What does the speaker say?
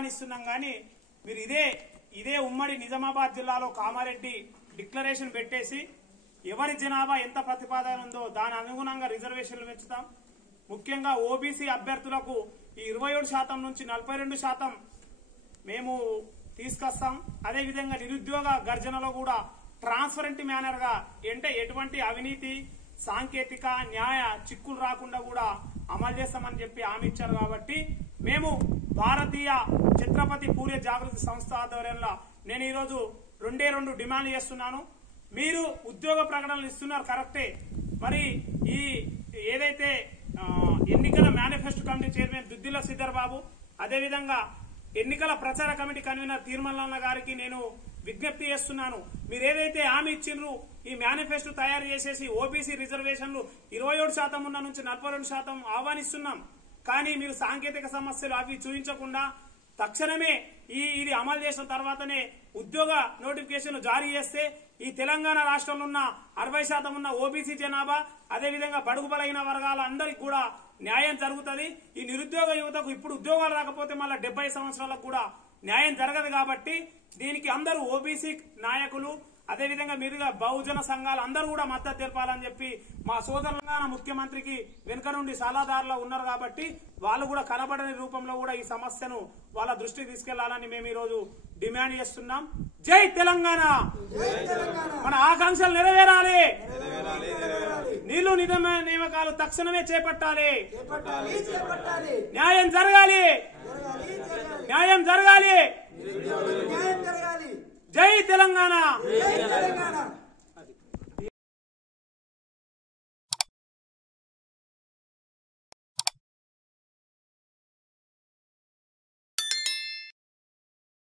ఆహ్వానిస్తున్నాం గానీ మీరు ఇదే ఉమ్మడి నిజామాబాద్ జిల్లాలో కామారెడ్డి డిక్లరేషన్ పెట్టేసి ఎవరి జనాభా ఎంత ప్రతిపాదన ఉందో దాని అనుగుణంగా రిజర్వేషన్లు పెంచుతాం. ముఖ్యంగా ఓబీసీ అభ్యర్థులకు ఈ 27% నుంచి 42% మేము తీసుకొస్తాం. అదేవిధంగా నిరుద్యోగ గర్జనలో కూడా ట్రాన్స్పరెంట్ మేనర్ గా అంటే ఎటువంటి అవినీతి సాంకేతిక న్యాయ చిక్కులు రాకుండా కూడా అమలు చేస్తామని చెప్పి హామీ ఇచ్చారు. కాబట్టి మేము భారతీయ ఛత్రపతి పూలే జాగృతి సంస్థ ఆధ్వర్యంలో నేను ఈరోజు 2 డిమాండ్లు చేస్తున్నాను. మీరు ఉద్యోగ ప్రకటనలు ఇస్తున్నారు కరెక్టే, మరి ఈ ఏదైతే ఎన్నికల manifesto committee chairman Duddilla Sridhar Babu, అదేవిధంగా ఎన్నికల ప్రచార కమిటీ కన్వీనర్ తీర్మలన్న గారికి నేను విజ్ఞప్తి చేస్తున్నాను. మీరు ఏదైతే హామీ ఇచ్చిండ్రు ఈ మేనిఫెస్టో తయారు చేసేసి ఓబీసీ రిజర్వేషన్లు 27% ఉన్న నుంచి 42% ఆహ్వానిస్తున్నాం. కానీ మీరు సాంకేతిక సమస్యలు అవి చూపించకుండా తక్షణమే ఇది అమలు చేసిన తర్వాతనే ఉద్యోగ నోటిఫికేషన్ జారీ చేస్తే ఈ తెలంగాణ రాష్ట్రంలో ఉన్న 60% ఉన్న ఓబీసీ జనాభా అదేవిధంగా బడుగు బలైన వర్గాల అందరికి కూడా న్యాయం జరుగుతుంది. ఈ నిరుద్యోగ యువతకు ఇప్పుడు ఉద్యోగాలు రాకపోతే మళ్ళీ 70 సంవత్సరాలకు కూడా న్యాయం జరగదు. కాబట్టి దీనికి అందరూ ఓబీసీ నాయకులు అదేవిధంగా మీరుగా బహుజన సంఘాలు అందరూ కూడా మద్దతు తెలపాలని చెప్పి మా సోదరులంగా ముఖ్యమంత్రికి వెనుక నుండి సలహాదారులు ఉన్నారు. కాబట్టి వాళ్ళు కూడా కనబడని రూపంలో కూడా ఈ సమస్యను వాళ్ళ దృష్టికి తీసుకెళ్లాలని మేము ఈ రోజు డిమాండ్ చేస్తున్నాం. జై తెలంగాణ, మన ఆకాంక్షలు నెరవేరాలి, నీళ్లు నియామకాలు తక్షణమే చేపట్టాలి, న్యాయం జరగాలి, న్యాయం జరగాలి. జై తెలంగాణ.